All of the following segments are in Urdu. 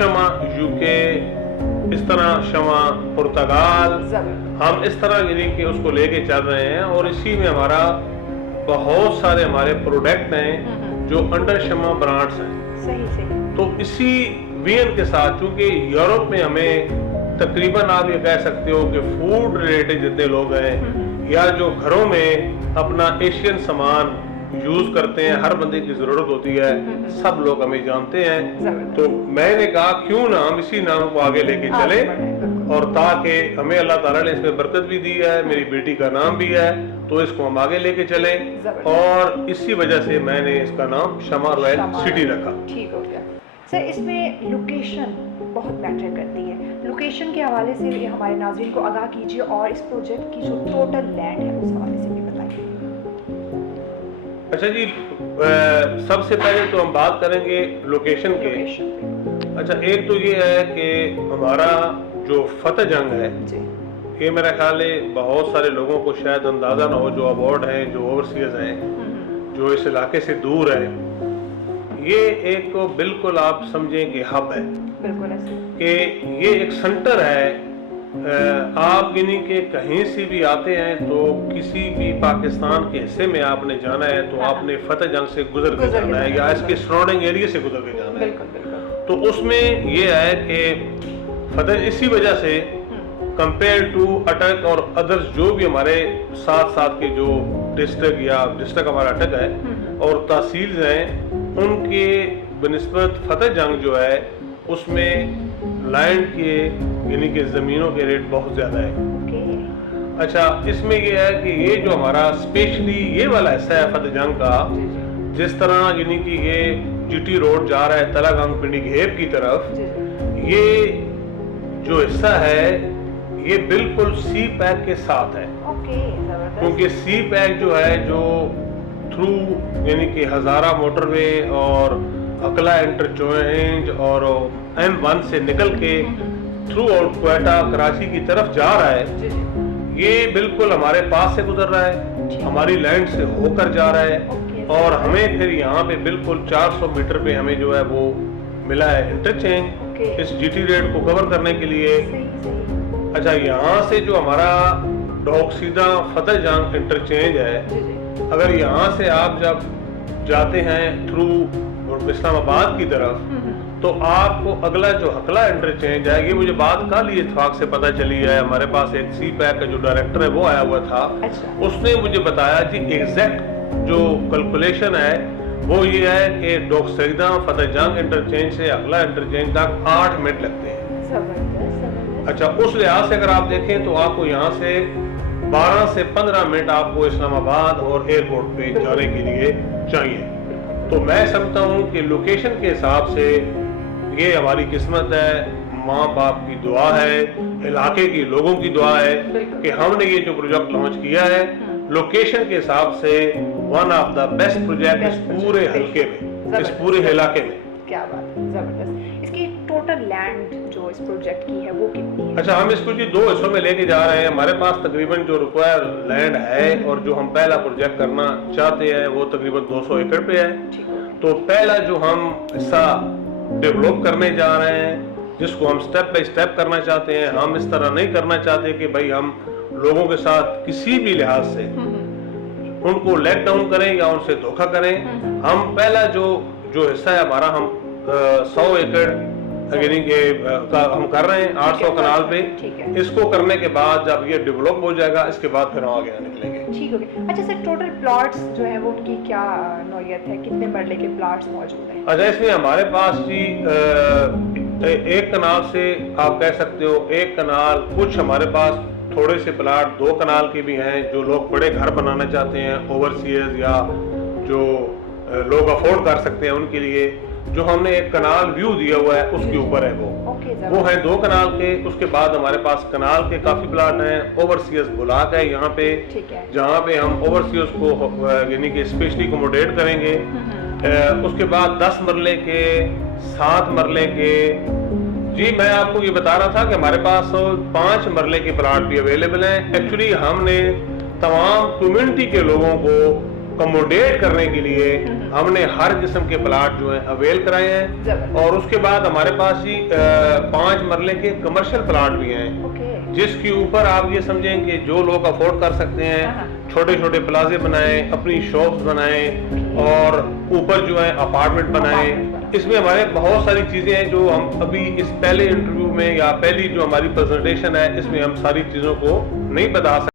شمع UK، اس طرح شمع پرتگال، ہم اس طرح یعنی کہ اس کو لے کے چل رہے ہیں، اور اسی میں ہمارا بہت سارے ہمارے پروڈکٹ ہیں جو انڈر شمع برانڈز ہیں۔ تو اسی وین کے ساتھ، چونکہ یورپ میں ہمیں تقریباً آپ یہ کہہ سکتے ہو کہ فوڈ ریلیٹڈ جتنے لوگ ہیں یا جو گھروں میں اپنا ایشین سامان یوز کرتے ہیں، ہر بندے کی ضرورت ہوتی ہے، سب لوگ ہمیں جانتے ہیں۔ تو میں نے کہا کیوں نہ ہم اسی نام کو آگے لے کے چلیں، اور تاکہ ہمیں اللہ تعالیٰ نے اس میں برکت بھی دی ہے، میری بیٹی کا نام بھی ہے، تو اس کو ہم آگے لے کے چلیں، اور اسی وجہ سے میں نے اس کا نام شمع رائل سٹی رکھا۔ ٹھیک ہو گیا سر۔ اس میں لوکیشن بہت میٹر کرتی ہے، لوکیشن کے حوالے سے بھی ہمارے ناظرین کو آگاہ کیجیے، اور اس پروجیکٹ کی جو ٹوٹل لینڈ ہے اس حوالے سے بھی بتائیے۔ اچھا جی، سب سے پہلے تو ہم بات کریں گے لوکیشن کے۔ اچھا، ایک تو یہ ہے کہ ہمارا جو فتح جنگ ہے، یہ میرا خیال ہے بہت سارے لوگوں کو شاید اندازہ نہ ہو، جو ابورڈ ہیں، جو اوورسیز ہیں، جو اس علاقے سے دور ہیں، یہ ایک بالکل آپ سمجھیں کہ ہب ہے، کہ یہ ایک سنٹر ہے۔ آپ یعنی کہ کہیں سے بھی آتے ہیں تو کسی بھی پاکستان کے حصے میں آپ نے جانا ہے تو آپ نے فتح جنگ سے گزر کے جانا ہے، یا اس کے سراؤنڈنگ ایریا سے گزر کے جانا ہے۔ تو اس میں یہ ہے کہ فتح اسی وجہ سے کمپیئر ٹو اٹک اور ادرس جو بھی ہمارے ساتھ ساتھ کے جو ڈسٹرکٹ یا ڈسٹرکٹ ہمارا اٹک ہے اور تحصیل ہیں، ان کے بنسبت فتح جنگ جو ہے اس میں لینڈ کے یعنی کہ زمینوں کے ریٹ بہت زیادہ ہے۔ اچھا، اس میں یہ ہے کہ یہ جو ہمارا اسپیشلی یہ والا حصہ ہے فتح جنگ کا، جس طرح یعنی کہ یہ GT روڈ جا رہا ہے تلا گنگ پنڈی گھیب کی طرف، یہ جو حصہ ہے یہ بالکل سی پیک کے ساتھ ہے، کیونکہ سی پیک جو ہے جو تھرو یعنی کہ ہزارہ موٹر وے اور اکلا انٹرچینج اور M1 سے نکل کے تھرو آؤٹ کوئٹہ کراچی کی طرف جا رہا ہے، یہ بالکل ہمارے پاس سے گزر رہا ہے، ہماری لینڈ سے ہو کر جا رہا ہے، اور ہمیں پھر یہاں پہ بالکل 400 میٹر پہ ہمیں جو ہے وہ ملا ہے انٹرچینج اس GT ریٹ کو کور کرنے کے لیے۔ اچھا، یہاں سے جو ہمارا ڈوک سیدھا فتح جنگ انٹرچینج ہے، اگر یہاں سے آپ جب جاتے ہیں تھرو اسلام آباد کی طرف، تو آپ کو اگلا جو حقلہ انٹرچینج ہے، یہ مجھے بات کل ہی اتفاق سے پتہ چلی ہے، ہمارے پاس ایک سی پیک کا جو ڈائریکٹر ہے وہ آیا ہوا تھا، اس نے مجھے بتایا جی ایگزیکٹ جو کیلکولیشن ہے وہ یہ ہے کہ ڈوک سیدھا فتح جنگ انٹرچینج سے اگلا انٹرچینج تک 8 منٹ لگتے ہیں۔ اچھا، اس لحاظ سے اگر آپ دیکھیں تو آپ کو یہاں سے 12 سے 15 منٹ آپ کو اسلام آباد اور ایئرپورٹ پہ جانے کے لیے چاہیے۔ تو میں سمجھتا ہوں کہ لوکیشن کے حساب سے یہ ہماری قسمت ہے، ماں باپ کی دعا ہے، علاقے کی لوگوں کی دعا ہے کہ ہم نے یہ جو پروجیکٹ لانچ کیا ہے لوکیشن کے حساب سے one of the best project اس پورے حلقے میں، اس پورے علاقے میں۔ کیا بات ہے، زبردست۔ اس کی ٹوٹل لینڈ جو اس پروجیکٹ کی ہے وہ کتنی ہے؟ اچھا، ہم اس کو جی 2 حصوں میں لے کے جا رہے ہیں۔ ہمارے پاس تقریباً جو ریکوائر لینڈ ہے اور جو ہم پہلا پروجیکٹ کرنا چاہتے ہیں وہ تقریباً 200 ایکڑ پہ ہے۔ تو پہلا جو ہم حصہ ڈیولپ کرنے جا رہے ہیں، جس کو ہم سٹیپ بائی سٹیپ کرنا چاہتے ہیں، ہم اس طرح نہیں کرنا چاہتے کہ بھائی ہم لوگوں کے ساتھ کسی بھی لحاظ سے ان کو لیٹ ڈاؤن کریں یا ان سے دھوکہ کریں۔ ہم پہلا جو حصہ ہے ہمارا، ہم 100 ایکڑ یعنی کہ ہم کر رہے ہیں 800 کنال پہ۔ اس کو کرنے کے بعد جب یہ ڈیولپ ہو جائے گا اس کے بعد پھر ہم آگے نکلیں گے۔ ٹھیک ہو گیا۔ اچھا سر، ٹوٹل پلاٹس جو ہیں وہ ان کی کیا نوعیت ہے، کتنے مرلے کے پلاٹس موجود ہیں؟ اچھا، اس میں ہمارے پاس جی ایک کنال سے آپ کہہ سکتے ہو ایک کنال، کچھ ہمارے پاس تھوڑے سے پلاٹ 2 کنال کے بھی ہیں جو لوگ بڑے گھر بنانا چاہتے ہیں، اوورسیز یا جو لوگ افورڈ کر سکتے ہیں ان کے لیے۔ جو ہم نے ایک کنال ویو دیا ہوا ہے اس کے اوپر ہے وہ ہیں 2 کنال کے۔ اس کے بعد ہمارے پاس کنال کے کافی پلاٹ ہیں، اوورسیز بلاک ہے یہاں پہ، جہاں پہ ہم اوورسیز کو یعنی کہ اسپیشلی اکوموڈیٹ کریں گے۔ اس کے بعد 10 مرلے کے، 7 مرلے کے۔ جی میں آپ کو یہ بتا رہا تھا کہ ہمارے پاس 5 مرلے کے پلاٹ بھی اویلیبل ہیں۔ ایکچولی ہم نے تمام کمیونٹی کے لوگوں کو کموڈیٹ کرنے کے لیے ہم نے ہر قسم کے پلاٹ جو ہیں اویل کرائے ہیں, اور اس کے بعد ہمارے پاس ہی 5 مرلے کے کمرشل پلاٹ بھی ہیں, جس کے اوپر آپ یہ سمجھیں کہ جو لوگ افورڈ کر سکتے ہیں چھوٹے چھوٹے پلازے بنائیں, اپنی شاپس بنائیں, اور اوپر جو ہے اپارٹمنٹ بنائیں. اس میں ہمارے بہت ساری چیزیں ہیں جو ہم ابھی اس پہلے انٹرویو میں یا پہلی جو ہماری پریزنٹیشن ہے اس میں ہم ساری چیزوں کو نہیں بتا سکتے.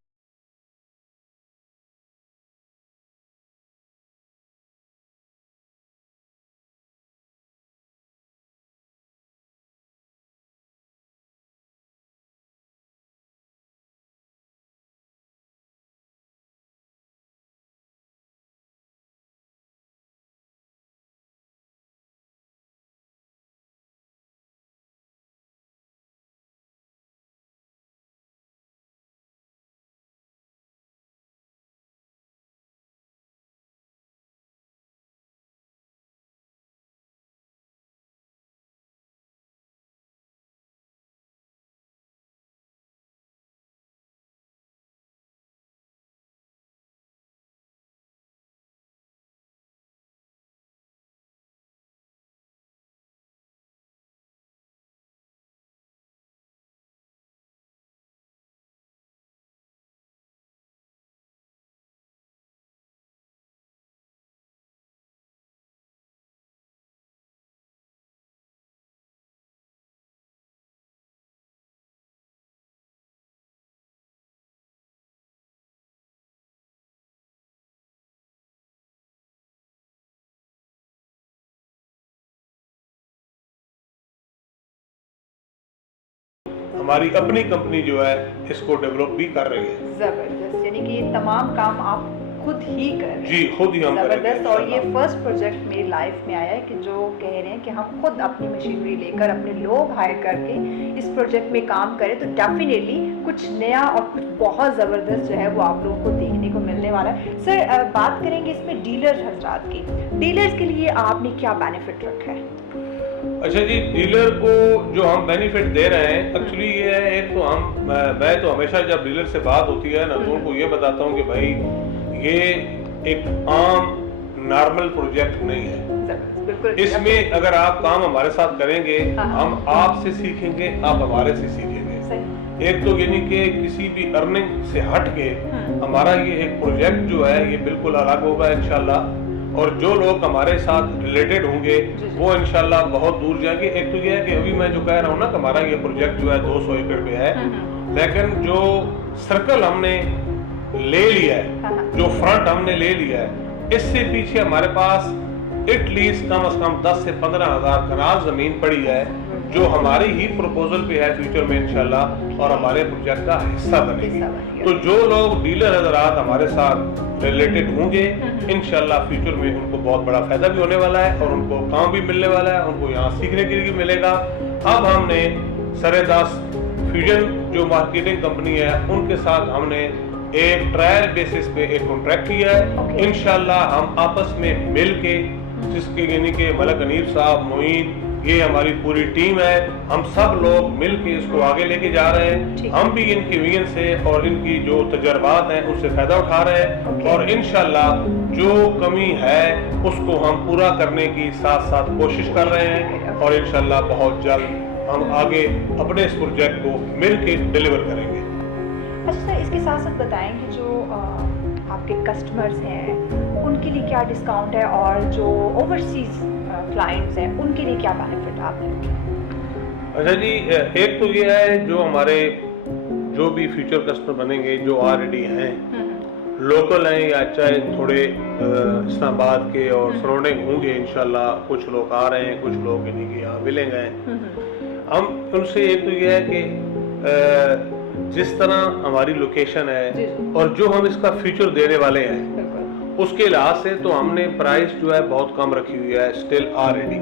ہماری اپنی کمپنی جو ہے اس کو ڈیولپ بھی کر رہی ہے. زبردست, یعنی کہ یہ تمام کام آپ خود ہی کر رہے ہیں. جی خود ہی ہم کر رہے ہیں. زبردست. اور یہ فرسٹ پروجیکٹ میری لائف میں آیا ہے کہ جو کہہ رہے ہیں کہ ہم خود اپنی مشینری لے کر اپنے لوگ ہائر کر کے اس پروجیکٹ میں کام کریں, تو ڈیفینیٹلی کچھ نیا اور کچھ بہت زبردست جو ہے وہ آپ لوگوں کو دیکھنے کو ملنے والا ہے. سر بات کریں گے اس میں ڈیلر حضرات کی. ڈیلرز کے لیے آپ نے کیا بینیفٹ رکھا ہے؟ اچھا جی, ڈیلر کو جو ہم بینیفٹ دے رہے ہیں ایکچولی یہ ہے, ایک تو میں تو ہمیشہ جب ڈیلر سے بات ہوتی ہے نا تو ان کو یہ بتاتا ہوں کہ بھائی یہ ایک عام نارمل پروجیکٹ نہیں ہے. اس میں اگر آپ کام ہمارے ساتھ کریں گے ہم آپ سے سیکھیں گے, آپ ہمارے سے سیکھیں گے. ایک تو یعنی کہ کسی بھی ارننگ سے ہٹ کے ہمارا یہ ایک پروجیکٹ جو ہے یہ بالکل الگ ہوگا انشاءاللہ, اور جو لوگ ہمارے ساتھ ریلیٹڈ ہوں گے وہ انشاءاللہ بہت دور جائیں گے. ایک تو یہ ہے کہ ابھی میں جو کہہ رہا ہوں نا کہ ہمارا یہ پروجیکٹ جو ہے 200 ایکڑ پہ ہے, لیکن جو سرکل ہم نے لے لیا ہے, جو فرنٹ ہم نے لے لیا ہے, اس سے پیچھے ہمارے پاس ایٹ لیسٹ کم از کم 10 سے 15 ہزار کنال زمین پڑی ہے جو ہماری ہی پروپوزل پہ ہے فیوچر میں انشاءاللہ اور ہمارے پروجیکٹ کا حصہ بنے گی. تو جو لوگ ڈیلر حضرات ہمارے ساتھ ریلیٹڈ ہوں گے انشاءاللہ فیوچر میں ان کو بہت بڑا فائدہ بھی ہونے والا ہے اور ان کو کام بھی ملنے والا ہے, ان کو یہاں سیکھنے کے لیے ملے گا. اب ہم نے سرے-داس فیوژن جو مارکیٹنگ کمپنی ہے ان کے ساتھ ہم نے ایک ٹرائل بیسس پہ ایک کانٹریکٹ کیا ہے. انشاءاللہ ہم آپس میں مل کے, جس کے یعنی کہ ملک انیب صاحب, معین, یہ ہماری پوری ٹیم ہے, ہم سب لوگ مل کے اس کو آگے لے کے جا رہے ہیں. ہم بھی ان کی وین سے اور ان کی جو تجربات ہیں اس سے فائدہ اٹھا رہے ہیں, اور انشاءاللہ جو کمی ہے اس کو ہم پورا کرنے کی ساتھ ساتھ کوشش کر رہے ہیں, اور انشاءاللہ بہت جلد ہم آگے اپنے اس پروجیکٹ کو مل کے ڈیلیور کریں گے. اچھا, اس کے ساتھ ساتھ بتائیں کہ جو آپ کے کسٹمرز ہیں ان کے لیے کیا ڈسکاؤنٹ ہے, اور جو اوورسیز کلائنٹس ہیں ان کے لیے کیا بینیفٹ آپ نے رکھے؟ اچھا جی, ایک تو یہ ہے جو ہمارے جو بھی فیوچر کسٹمر بنیں گے جو آلریڈی ہیں, لوکل ہیں یا چاہے تھوڑے اسلام آباد کے اور سراؤنڈنگ ہوں گے انشاءاللہ, کچھ لوگ آ رہے ہیں, کچھ لوگ یعنی کہ یہاں ملیں گے. ہم ان سے ایک تو یہ ہے کہ جس طرح ہماری لوکیشن ہے اور جو ہم اس کا فیوچر دینے والے ہیں اس کے لحاظ سے تو ہم نے پرائس جو ہے بہت کم رکھی ہوئی ہے اسٹل آلریڈی,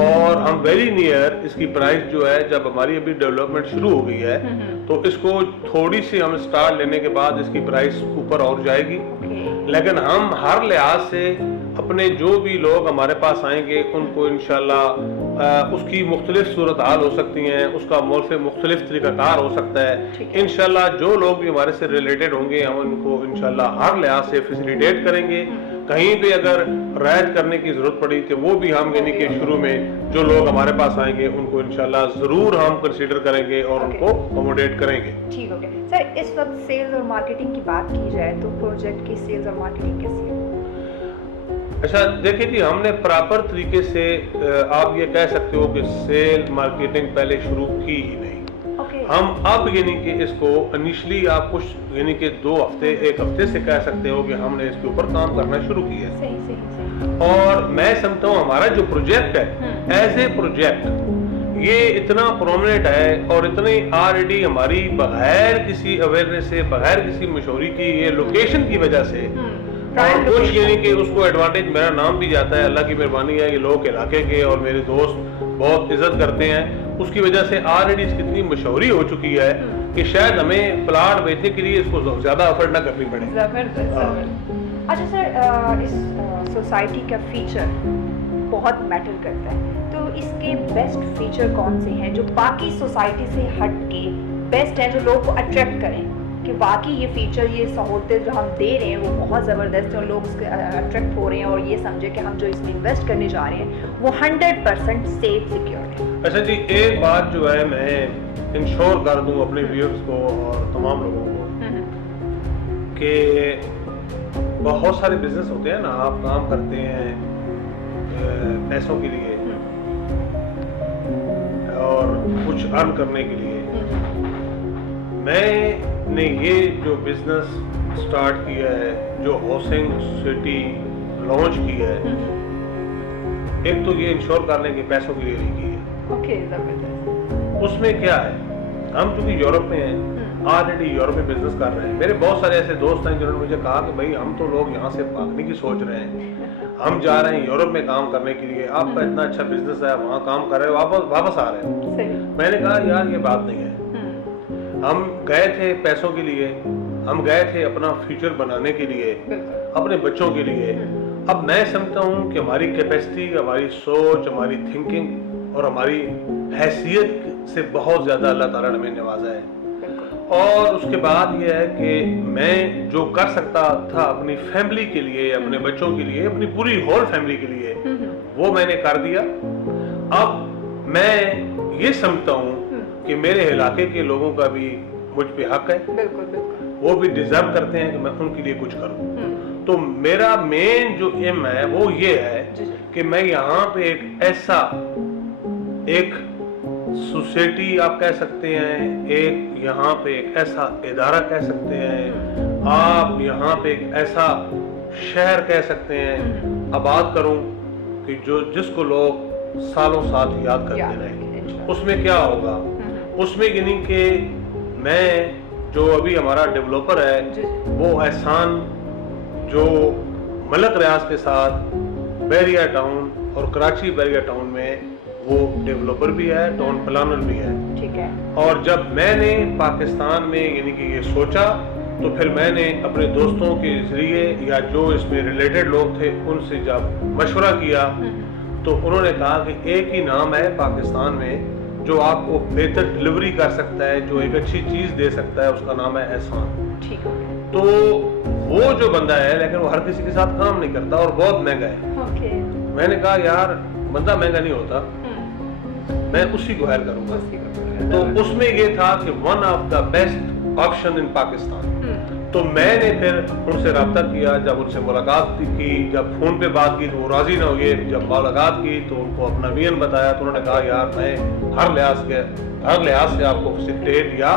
اور ہم ویری نیئر اس کی پرائس جو ہے جب ہماری ابھی ڈیولپمنٹ شروع ہو گئی ہے تو اس کو تھوڑی سی ہم اسٹارٹ لینے کے بعد اس کی پرائس اوپر اور جائے گی. لیکن ہم ہر لحاظ سے اپنے جو بھی لوگ ہمارے پاس آئیں گے ان کو انشاءاللہ اس کی مختلف صورتحال ہو سکتی ہیں, اس کا مول سے مختلف طریقہ کار ہو سکتا ہے. انشاءاللہ جو لوگ بھی ہمارے سے ریلیٹڈ ہوں گے ہم ان کو انشاءاللہ ہر لحاظ سے فیسیلیٹیٹ کریں گے. کہیں بھی اگر رعایت کرنے کی ضرورت پڑی تو وہ بھی ہم یعنی کہ شروع میں جو لوگ ہمارے پاس آئیں گے ان کو انشاءاللہ ضرور ہم کنسیڈر کریں گے اور ان کو اکوموڈیٹ کریں گے. ٹھیک اوکے سر, اس وقت سیلز اور مارکیٹنگ کی بات کی جائے تو پروجیکٹ کی سیلز اور مارکیٹنگ کیسی ہے؟ اچھا دیکھیں جی, ہم نے پراپر طریقے سے آپ یہ کہہ سکتے ہو کہ سیل مارکیٹنگ پہلے شروع کی ہی نہیں. ہم اب یعنی کہ اس کو انیشلی آپ کچھ یعنی کہ 2 ہفتے 1 ہفتے سے کہہ سکتے ہو کہ ہم نے اس کے اوپر کام کرنا شروع کیا ہے. اور میں سمجھتا ہوں ہمارا جو پروجیکٹ ہے ایز اے پروجیکٹ یہ اتنا پرومیننٹ ہے اور اتنی آلریڈی ہماری بغیر کسی اویئرنیس سے بغیر کسی مشوری کی یہ لوکیشن کی وجہ سے اور کچھ یعنی کہ اس کو ایڈوانٹیج میرا نام بھی جاتا ہے, اللہ کی مہربانی ہے. یہ لوگ علاقے کے اور میرے دوست بہت عزت کرتے ہیں, اس کی وجہ سے آلریڈی اس کی اتنی مشہوری ہو چکی ہے کہ شاید ہمیں پلاٹ بیچنے کے لیے اس کو زیادہ افرٹ نہ کرنی پڑے. اچھا سر, اس سوسائٹی کا فیچر بہت میٹر کرتا ہے, تو اس کے بیسٹ فیچر کون سے ہیں جو باقی سوسائٹی سے ہٹ کے بیسٹ ہیں, جو لوگ کو اٹریکٹ کریں کہ واقعی یہ فیچر یہ سہولتیں جو ہم دے رہے ہیں وہ بہت زبردست ہیں اور لوگ اس کے اٹریکٹ ہو رہے ہیں اور یہ سمجھے کہ ہم جو اس میں انویسٹ کرنے جا رہے ہیں وہ 100% سیف سیکیور ہے. اچھا جی, ایک بات جو ہے میں انشور کر دوں اپنے ویورز کو اور تمام لوگوں کو کہ بہت سارے بزنس ہوتے ہیں نا, آپ کام کرتے ہیں پیسوں کے لیے اور کچھ ارن کرنے کے لیے. میں نے یہ جو بزنس سٹارٹ کیا ہے, جو ہاؤسنگ سوسائٹی لانچ کی ہے, ایک تو یہ انشور کرنے کے پیسوں کے لیے نہیں کی ہے. اس میں کیا ہے, ہم چونکہ یورپ میں ہیں, آلریڈی یورپ میں بزنس کر رہے ہیں. میرے بہت سارے ایسے دوست ہیں جنہوں نے مجھے کہا کہ بھائی ہم تو لوگ یہاں سے بھاگنے کی سوچ رہے ہیں, ہم جا رہے ہیں یورپ میں کام کرنے کے لیے, آپ کا اتنا اچھا بزنس ہے, وہاں کام کر رہے ہیں, واپس آ رہے ہیں. میں نے کہا یار یہ بات نہیں ہے, ہم گئے تھے پیسوں کے لیے, ہم گئے تھے اپنا فیوچر بنانے کے لیے, اپنے بچوں کے لیے. اب میں سمجھتا ہوں کہ ہماری کیپیسٹی, ہماری سوچ, ہماری تھنکنگ اور ہماری حیثیت سے بہت زیادہ اللہ تعالیٰ نے ہمیں نوازا ہے. اور اس کے بعد یہ ہے کہ میں جو کر سکتا تھا اپنی فیملی کے لیے, اپنے بچوں کے لیے, اپنی پوری ہول فیملی کے لیے, وہ میں نے کر دیا. اب میں یہ سمجھتا ہوں کہ میرے علاقے کے لوگوں کا بھی مجھ پہ حق ہے, وہ بھی ڈیزرو کرتے ہیں کہ میں ان کے لیے کچھ کروں. تو میرا مین جو ایم ہے وہ یہ ہے کہ میں یہاں پہ ایک سوسائٹی آپ کہہ سکتے ہیں, ایک یہاں پہ ایک ایسا ادارہ کہہ سکتے ہیں, آپ یہاں پہ ایک ایسا شہر کہہ سکتے ہیں آباد کروں کہ جس کو لوگ سالوں سال یاد کرتے رہیں. اس میں کیا ہوگا, اس میں یعنی کہ میں جو ابھی ہمارا ڈیولوپر ہے وہ احسان جو ملک ریاض کے ساتھ بحریہ ٹاؤن اور کراچی بحریہ ٹاؤن میں وہ ڈیولوپر بھی ہے, ٹاؤن پلانر بھی ہے. ٹھیک ہے. اور جب میں نے پاکستان میں یعنی کہ یہ سوچا تو پھر میں نے اپنے دوستوں کے ذریعے یا جو اس میں ریلیٹڈ لوگ تھے ان سے جب مشورہ کیا تو انہوں نے کہا کہ ایک ہی نام ہے پاکستان میں جو آپ کو بہتر ڈلیوری کر سکتا ہے, جو ایک اچھی چیز دے سکتا ہے, اس کا نام ہے احسان. ٹھیک ہے. تو وہ جو بندہ ہے لیکن وہ ہر کسی کے ساتھ کام نہیں کرتا اور بہت مہنگا ہے. میں نے کہا یار بندہ مہنگا نہیں ہوتا, میں اسی کو ہائر کروں گا. تو اس میں یہ تھا کہ one of the best option in Pakistan. تو میں نے پھر ان سے رابطہ کیا, جب ان سے ملاقات کی, جب فون پہ بات کی تو وہ راضی نہ ہوئے, جب ملاقات کی تو ان کو اپنا ویژن بتایا تو انہوں نے کہا یار میں ہر لحاظ سے آپ کو فیسیلیٹیٹ یا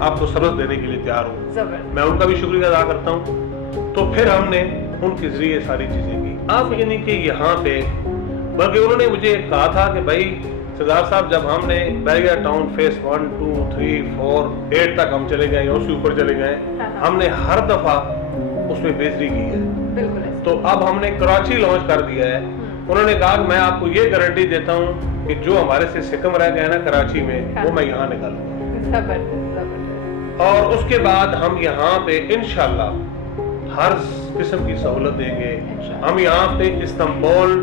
آپ کو سروس دینے کے لیے تیار ہوں. میں ان کا بھی شکریہ ادا کرتا ہوں. تو پھر ہم نے ان کے ذریعے ساری چیزیں کی. اب یعنی کہ یہاں پہ بلکہ انہوں نے مجھے کہا تھا کہ بھائی سردار صاحب جب ہم نے بحریہ ٹاؤن فیس 1 2 3 4 8 تک ہم چلے گئے یا اس کے اوپر چلے گئے, ہم نے ہر دفعہ اس میں بہتری کی ہے. تو اب ہم نے کراچی لانچ کر دیا ہے. انہوں نے کہا کہ میں آپ کو یہ گارنٹی دیتا ہوں کہ جو ہمارے سے سکم رہ گئے نا کراچی میں وہ میں یہاں نکالوں گا. اور اس کے بعد ہم یہاں پہ انشاءاللہ ہر قسم کی سہولت دیں گے. ہم یہاں پہ استنبول